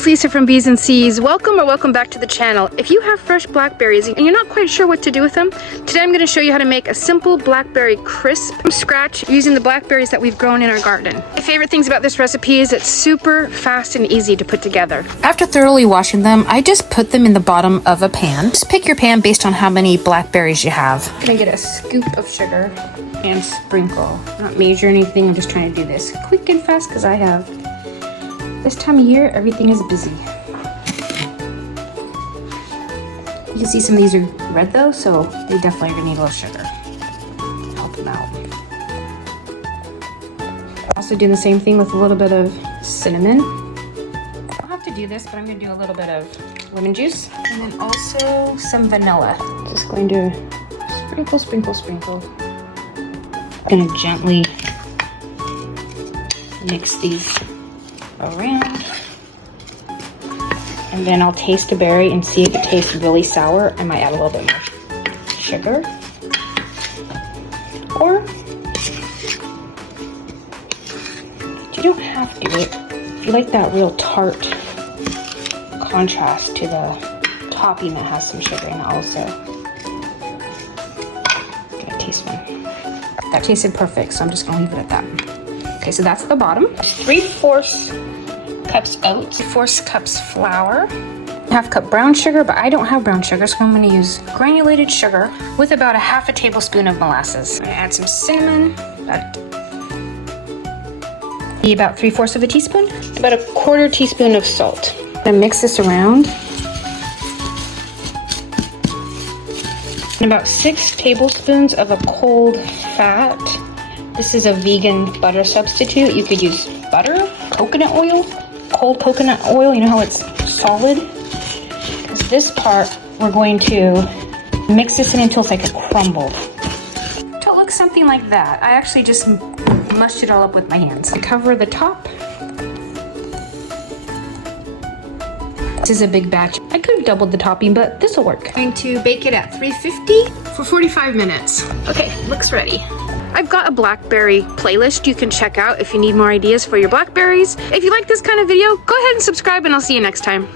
it's Lisa from Bees and Seas. Welcome back to the channel. If you have fresh blackberries and you're not quite sure what to do with them, today I'm going to show you how to make a simple blackberry crisp from scratch using the blackberries that we've grown in our garden. My favorite things about this recipe is it's super fast and easy to put together. After thoroughly washing them, I just put them in the bottom of a pan. Just pick your pan based on how many blackberries you have. I'm going to get a scoop of sugar and sprinkle. Not major anything, I'm just trying to do this quick and fast because I have this time of year, everything is busy. You can see some of these are red though, so they definitely are gonna need a little sugar. Help them out. Also doing the same thing with a little bit of cinnamon. I don't have to do this, but I'm gonna do a little bit of lemon juice. And then also some vanilla. Just going to sprinkle. Gonna gently mix these around, and then I'll taste a berry and see if it tastes really sour. I might add a little bit more sugar, or you don't have to. If you like that real tart contrast to the topping that has some sugar in it also. Gonna taste one. That tasted perfect, so I'm just gonna leave it at that. Okay, so that's the bottom. 3/4 cups oats, 3/4 cups flour, 1/2 cup brown sugar, but I don't have brown sugar, so I'm going to use granulated sugar with about 1/2 tablespoon of molasses. I'm going to add some cinnamon, about 3/4 of a teaspoon, about 1/4 teaspoon of salt. I'm going to mix this around. And about 6 tablespoons of a cold fat. This is a vegan butter substitute. You could use butter, coconut oil, cold coconut oil. You know how it's solid? Because this part, we're going to mix this in until it's like a crumble. To look something like that. I actually just mushed it all up with my hands. I cover the top. This is a big batch. I could have doubled the topping, but this will work. I'm going to bake it at 350 for 45 minutes. Okay, looks ready. I've got a blackberry playlist you can check out if you need more ideas for your blackberries. If you like this kind of video, go ahead and subscribe and I'll see you next time.